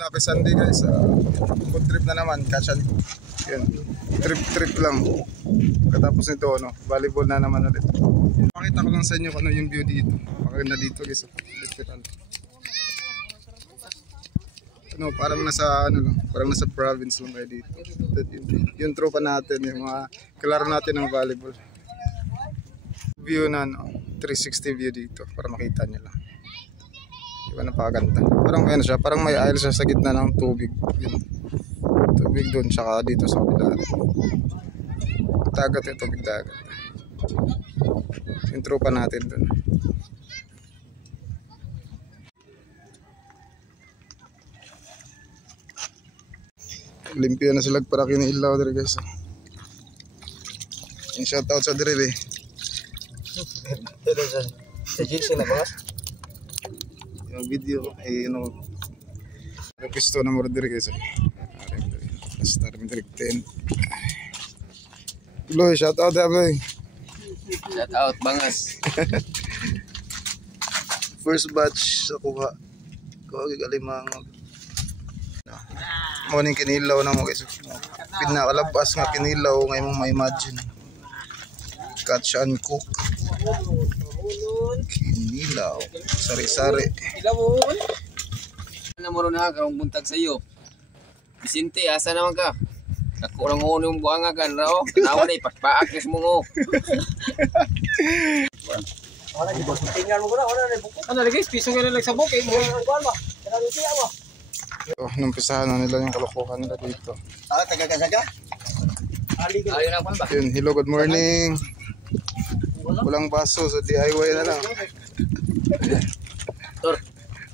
Happy Sunday guys, food trip na naman, catch and cook. Yan, trip lang. Katapos nito, no, volleyball na naman ulit. Pakita ko lang sa inyo kung ano yung view dito. Pakita dito guys, literal. Ano, parang nasa ano lang, parang nasa province lang kayo dito. Yung tropa natin, yung mga kalaro natin ng volleyball. View na no, 360 view dito para makita niyo lang. Iba na paganda. Parang ano siya, parang may isle siya sa gitna ng tubig. Yun. Tubig doon, tsaka dito sa kabila. Dagat yung tubig dagat. Yung tropa natin doon. Limpyo na sila para kinilaw dito guys. Yung shoutout sa drill eh. Sa GC na ba? Yung video ay ano, repisto na mo dito guys. Star Metric 10. Loy, shoutout ya boy. Shoutout Bangas. First batch sa kuha. Kuha gigalimang. Morning kinilaw na mo guys. Pinakalabas nga kinilaw ngay mong ma-imagine. Catch and cook. Kinilaw. Sari-sari. Ilawon. Ano mo ron ha, karong buntag sa iyo. Bisinte, asa naman ka? Nakurang uno yung buhanga kan, rao. Tanawa na ipakpaak yes mo ngo. Wala di ba? Tingnan mo ko na, wala na bukod. Ano lagi, piso nga lang sa bukid mo. Kuan ba? Kanang siya mo. Numpisahan na nila yung kalokohan nila dito. Taga-kasaga? Ayun na ba? Yun, hello, good morning. Walang baso, so DIY na lang.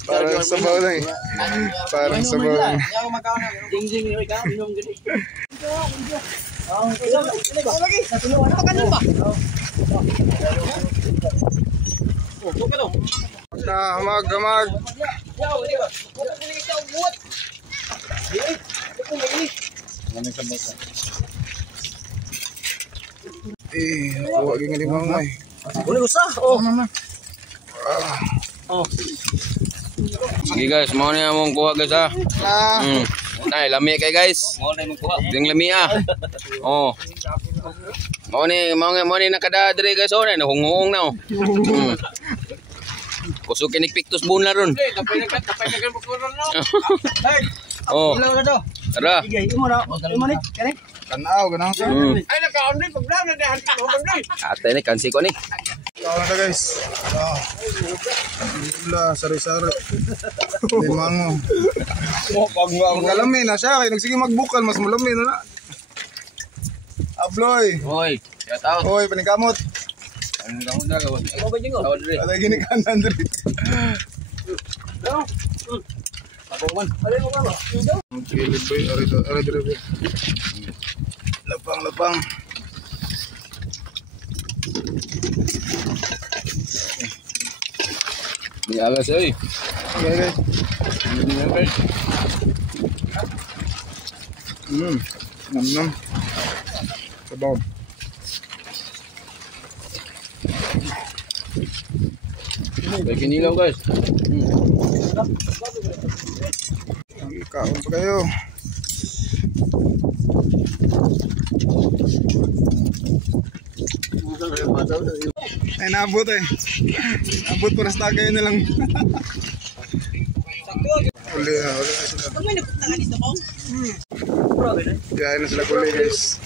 Parang sabaw lang eh. Parang sabaw lang. Ding-ding yung ikaw, inom gini. Lagi, ano pa kanan ba? Na hamag-hamag. Huwag yung limang may. Uli ko sa? Oh, mama. Oh. Sige guys, mau na mong kuha guys ha. Nay, lami kay guys. Mau na mong kuha. Ding lami ah. Oh. Mau ni nakada dire guys oh, na hungong na oh. Kusog kinik pictus bun na ron. Tapay na mo kuron no. Oh. Ilaw na do. Tara. Sige, imo na. Imo ni, kani. Tanaw ganang. Ay naka-on din pag na dahan ka mo bang. Ate ni kansi ko ni. Ikaw na guys. Wala, sari-sari. Limango. Magalamin na siya. Kaya nagsige magbukal. Mas malamin na. Abloy. Hoy, shout out. Hoy, panikamot. Panikamot na gawin. Ano ba dyan? Ada gini kanan diri. Abong man. Alin mo ka ba? Kilid boy. Ari diri. Lapang. Di agas oi. Okay. Nam. Sabaw. May kinilaw guys. Kaon pa kayo. Ay naabot eh. Naabot para sa tagay na lang. Uli na sila. Kung may napuntangan dito ko? Biyahe na sila kuli guys.